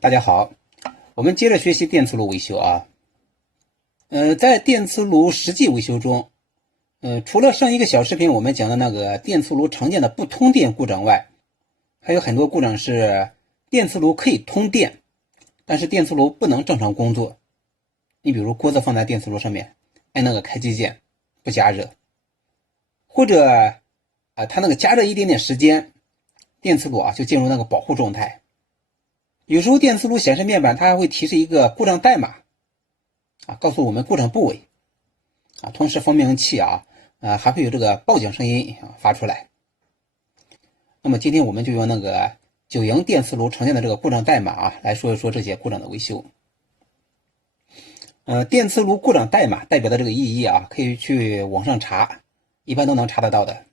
大家好，我们接着学习电磁炉维修啊。在电磁炉实际维修中，除了上一个小视频我们讲的那个电磁炉常见的不通电故障外，还有很多故障是电磁炉可以通电，但是电磁炉不能正常工作。你比如锅子放在电磁炉上面，按那个开机键不加热，或者它那个加热一点点时间，电磁炉就进入那个保护状态。有时候电磁炉显示面板它还会提示一个故障代码告诉我们故障部位同时蜂鸣器还会有这个报警声音发出来。那么今天我们就用那个九营电磁炉常见的这个故障代码来说一说这些故障的维修。电磁炉故障代码代表的这个意义可以去网上查，一般都能查得到的。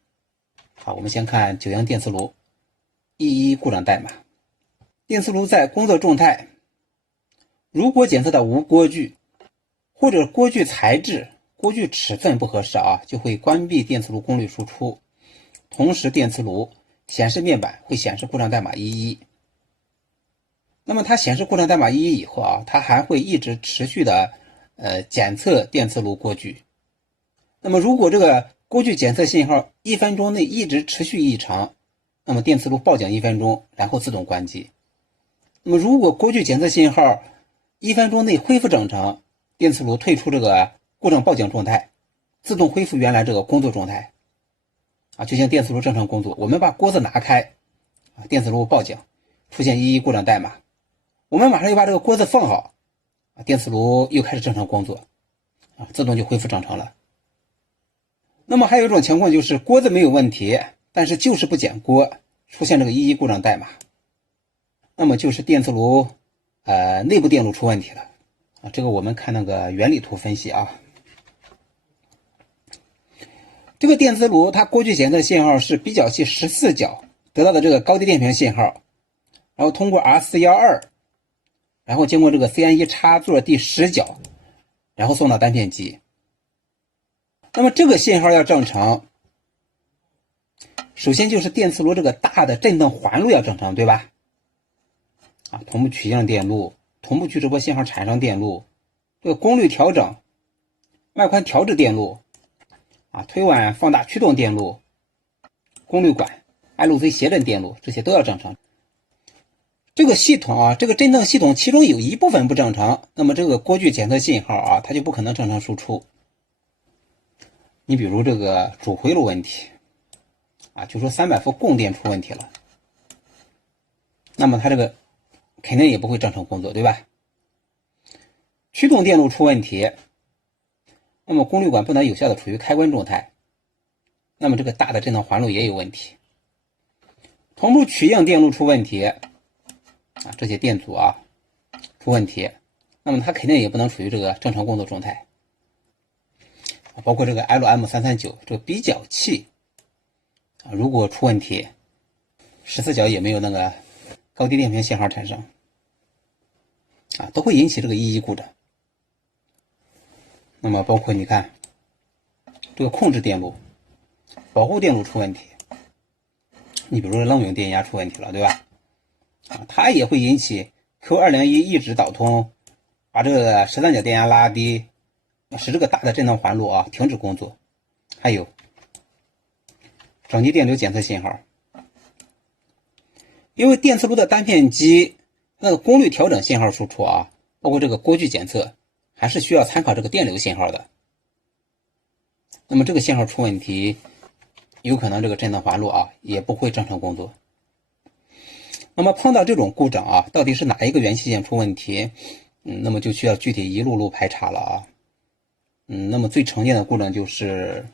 好，我们先看九营电磁炉E1故障代码。电磁炉在工作状态，如果检测到无锅具，或者锅具材质、锅具尺寸不合适就会关闭电磁炉功率输出，同时电磁炉显示面板会显示故障代码11。那么它显示故障代码11以后它还会一直持续的检测电磁炉锅具。那么如果这个锅具检测信号1分钟内一直持续异常，那么电磁炉报警1分钟，然后自动关机。那么如果锅具检测信号1分钟内恢复正常，电磁炉退出这个故障报警状态，自动恢复原来这个工作状态就像电磁炉正常工作。我们把锅子拿开电磁炉报警，出现11故障代码，我们马上又把这个锅子放好电磁炉又开始正常工作自动就恢复正常了。那么还有一种情况就是锅子没有问题，但是就是不检锅，出现这个11故障代码，那么就是电磁炉内部电路出问题了这个我们看那个原理图分析这个电磁炉它锅具检测信号是比较器14角得到的这个高低电平信号，然后通过 R412， 然后经过这个 CN1 插座第10角，然后送到单片机。那么这个信号要正常，首先就是电磁炉这个大的振动环路要正常，对吧？同步取样电路、同步去直播信号产生电路、这个功率调整、脉宽调制电路推挽放大驱动电路、功率管、LC 谐振电路，这些都要正常。这个系统这个振动系统其中有一部分不正常，那么这个锅具检测信号它就不可能正常输出。你比如这个主回路问题就说300伏供电出问题了，那么它这个肯定也不会正常工作，对吧？驱动电路出问题，那么功率管不能有效的处于开关状态，那么这个大的振动环路也有问题。同步取样电路出问题这些电阻出问题，那么它肯定也不能处于这个正常工作状态。包括这个 LM339 这个比较器如果出问题，14角也没有那个高低电平信号产生都会引起这个11故障。那么包括你看这个控制电路、保护电路出问题，你比如说冷永电压出问题了，对吧？它也会引起 Q201 一直导通，把这个13角电压拉低，使这个大的振动环路停止工作。还有整机电流检测信号，因为电磁炉的单片机那个功率调整信号输出包括这个锅具检测还是需要参考这个电流信号的。那么这个信号出问题，有可能这个振动环路也不会正常工作。那么碰到这种故障到底是哪一个元器件出问题，那么就需要具体一路路排查了那么最常见的故障就是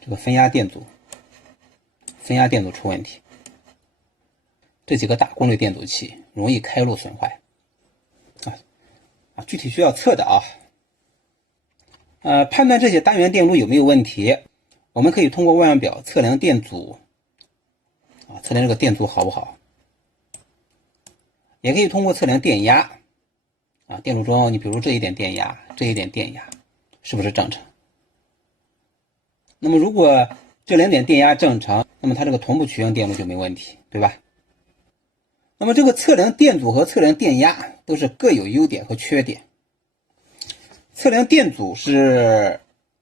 这个分压电阻出问题，这几个大功率电阻器容易开路损坏具体需要测的判断这些单元电路有没有问题，我们可以通过万用表测量电阻测量这个电阻好不好，也可以通过测量电压电路中你比如这一点电压是不是正常。那么如果这2点电压正常，那么它这个同步取样电路就没问题，对吧？那么这个测量电阻和测量电压都是各有优点和缺点。测量电阻是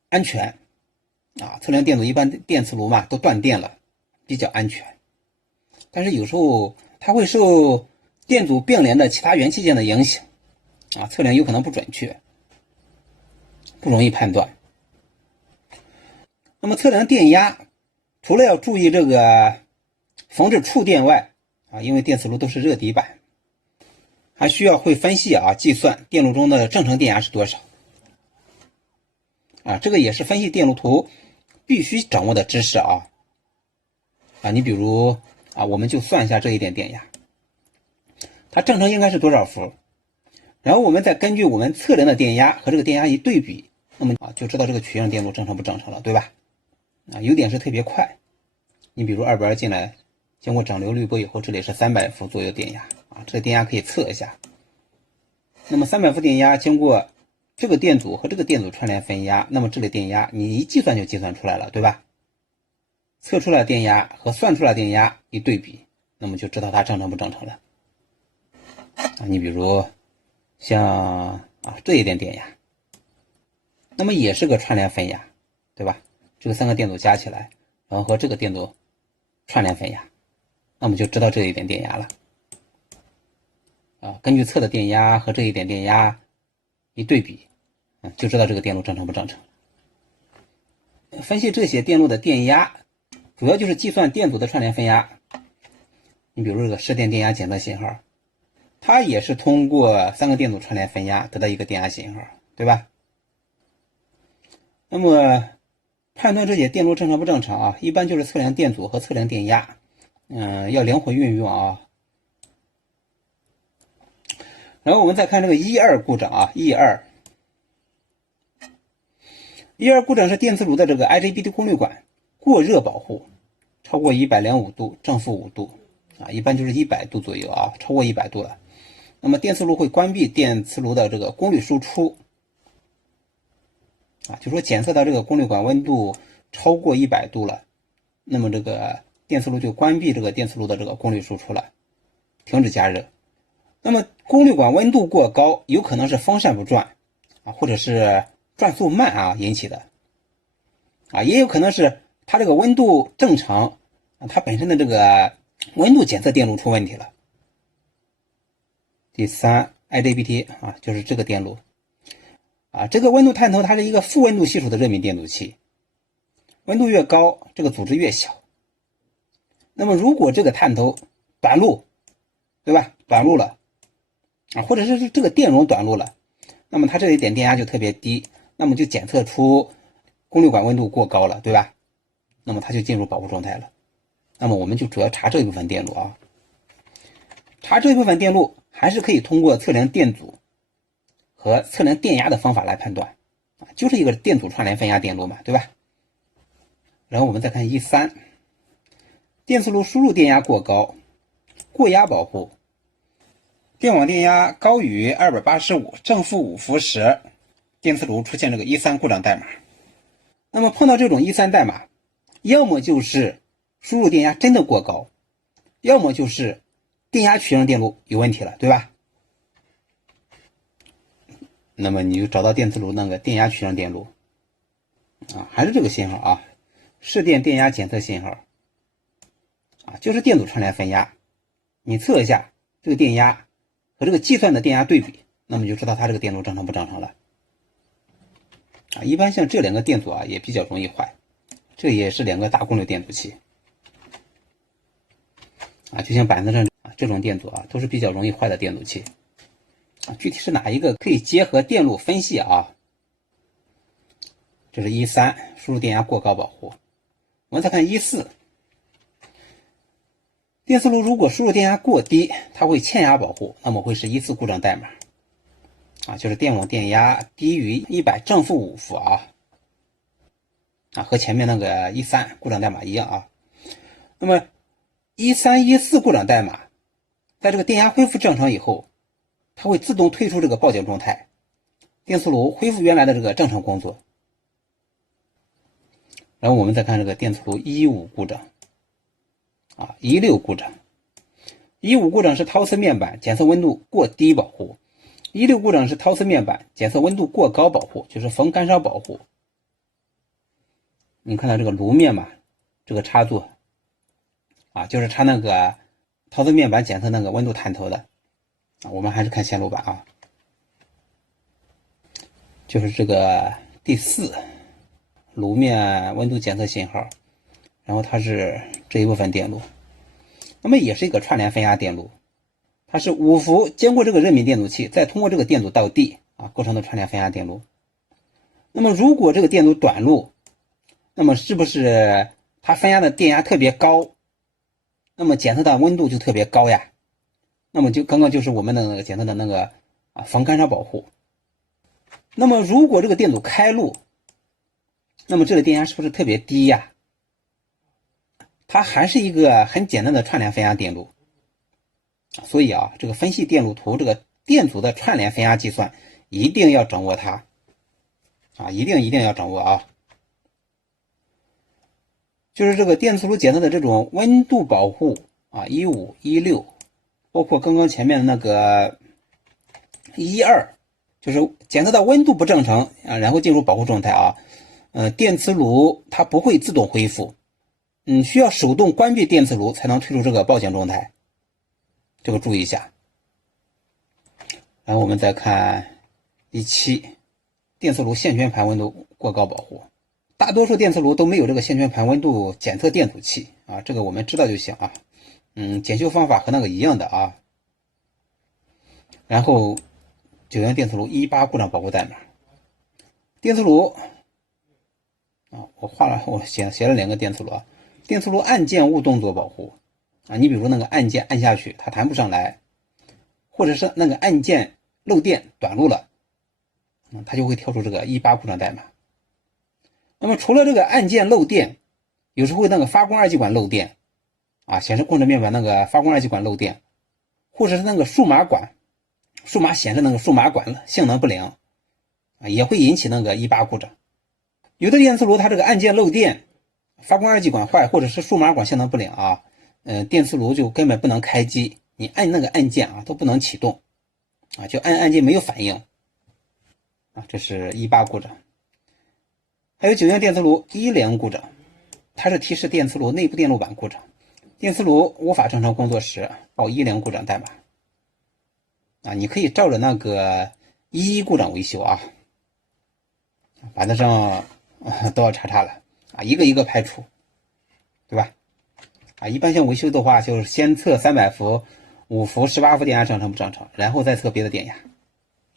安全测量电阻一般电磁炉嘛都断电了，比较安全。但是有时候它会受电阻并联的其他元器件的影响测量有可能不准确，不容易判断。那么测量电压，除了要注意这个防止触电外因为电磁炉都是热底板，还需要会分析计算电路中的正常电压是多少这个也是分析电路图必须掌握的知识你比如我们就算一下这一点电压，它正常应该是多少伏，然后我们再根据我们测量的电压和这个电压一对比，那么就知道这个取样电路正常不正常了，对吧？有点是特别快，你比如220进来，经过整流滤波以后，这里是300伏左右电压这个电压可以测一下。那么300伏电压经过这个电阻和这个电阻串联分压，那么这里电压你一计算就计算出来了，对吧？测出来的电压和算出来的电压一对比，那么就知道它正常不正常了。你比如像这一点电压，那么也是个串联分压，对吧？这个3个电阻加起来，然后和这个电阻串联分压，那么就知道这一点电压了根据测的电压和这一点电压一对比就知道这个电路正常不正常。分析这些电路的电压，主要就是计算电阻的串联分压。你比如这个示电电压检测信号，它也是通过3个电阻串联分压得到一个电压信号，对吧？那么判断这些电路正常不正常一般就是测量电阻和测量电压，要灵活运用然后我们再看这个1、2故障1、2故障是电磁炉的这个 IGBT 功率管过热保护，超过105度，正负5度一般就是100度左右超过100度了。那么电磁炉会关闭电磁炉的这个功率输出就说检测到这个功率管温度超过100度了，那么这个电磁炉就关闭这个电磁炉的这个功率输出了，停止加热。那么功率管温度过高，有可能是风扇不转或者是转速慢引起的也有可能是它这个温度正常它本身的这个温度检测电路出问题了。第3 IGBT 就是这个电路这个温度探头它是一个负温度系数的热敏电阻器，温度越高这个阻值越小。那么如果这个探头短路，对吧？短路了或者是这个电容短路了，那么它这一点电压就特别低，那么就检测出功率管温度过高了，对吧？那么它就进入保护状态了。那么我们就主要查这一部分电路查这一部分电路还是可以通过测量电阻和测量电压的方法来判断就是一个电阻串联分压电路嘛，对吧？然后我们再看1、3，电磁炉输入电压过高，过压保护，电网电压高于285，正负5伏时，电磁炉出现这个1、3故障代码。那么碰到这种1、3代码，要么就是输入电压真的过高，要么就是电压取样电路有问题了，对吧？那么你就找到电磁炉那个电压取样电路还是这个信号示电电压检测信号就是电阻串联分压。你测一下这个电压和这个计算的电压对比，那么就知道它这个电路正常不正常了一般像这2个电阻也比较容易坏，这也是2个大功率电阻器就像板子上这种电阻都是比较容易坏的电阻器具体是哪一个可以结合电路分析这是1、3输入电压过高保护。我们再看1、4，电磁炉如果输入电压过低，它会欠压保护，那么会是1、4故障代码就是电网电压低于100正负5伏和前面那个1、3故障代码一样那么1、3、1、4故障代码在这个电压恢复正常以后，它会自动退出这个报警状态，电磁炉恢复原来的这个正常工作。然后我们再看这个电磁炉1、5故障1、6故障15故障是陶瓷面板检测温度过低保护，16故障是陶瓷面板检测温度过高保护，就是防干烧保护。你看到这个炉面嘛，这个插座啊，就是插那个陶瓷面板检测那个温度探头的啊。我们还是看线路板啊，就是这个第4炉面温度检测信号，然后它是这一部分电路，那么也是一个串联分压电路，它是5伏经过这个热敏电阻器，再通过这个电阻到地啊，构成的串联分压电路。那么如果这个电阻短路，那么是不是它分压的电压特别高，那么检测到温度就特别高呀？那么就刚刚就是我们的那个检测的那个防干烧保护。那么如果这个电阻开路，那么这个电压是不是特别低呀？它还是一个很简单的串联分压电路。所以啊，这个分析电路图，这个电阻的串联分压计算一定要掌握它啊，一定要掌握啊。就是这个电磁炉检测的这种温度保护啊，15、16，包括刚刚前面的那个12，就是检测到温度不正常啊，然后进入保护状态啊。电磁炉它不会自动恢复，需要手动关闭电磁炉才能退出这个报警状态，这个注意一下。然后我们再看17，电磁炉线圈盘温度过高保护。大多数电磁炉都没有这个线圈盘温度检测电阻器啊，这个我们知道就行啊。检修方法和那个一样的啊。然后9元电磁炉18故障保护代码。电磁炉啊，我写了2个电磁炉啊。电磁炉按键误动作保护啊，你比如那个按键按下去它弹不上来，或者是那个按键漏电短路了，它就会跳出这个18故障代码。那么除了这个按键漏电，有时候那个发光二极管漏电啊，显示控制面板那个发光二极管漏电，或者是那个数码显示那个数码管性能不良啊，也会引起那个18故障。有的电磁炉它这个按键漏电，发光二极管坏，或者是数码管性能不良啊，电磁炉就根本不能开机，你按那个按键啊都不能启动啊，就按按键没有反应啊，这是18故障。还有9元电磁炉10故障，它是提示电磁炉内部电路板故障，电磁炉无法正常工作时报10故障代码啊，你可以照着那个11故障维修啊，板子上都要查了啊，一个一个排除，对吧？啊，一般性维修的话，就是先测300伏、5伏、18伏电压正常不正常，然后再测别的电压。